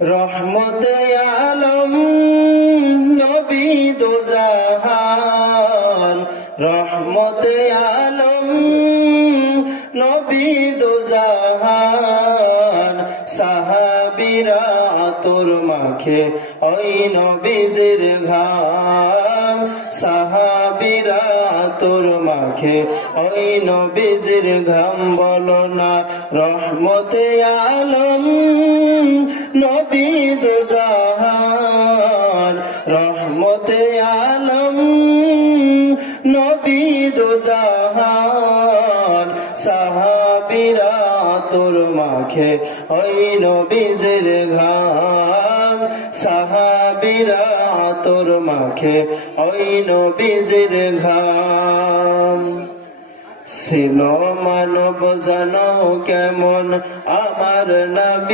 রহমতে আলম নবী দো জাহান, রহমতে আলম নবী দো জাহান। সাহাবীরা আতর মাখে ওই নবীজির ঘাম, সাহাবীরা আতর মাখে ওই নবীজির ঘাম। বলো না রহমতে আলম নবী দো জাহান, রহমতে আলম নবী দো জাহান। সাহাবীরা আতর মাখে ওই নবীজির ঘাম, সাহাবীরা আতর মাখে ওই নবীজির ঘাম। ছিল মানব জানো কেমন আমার নবী।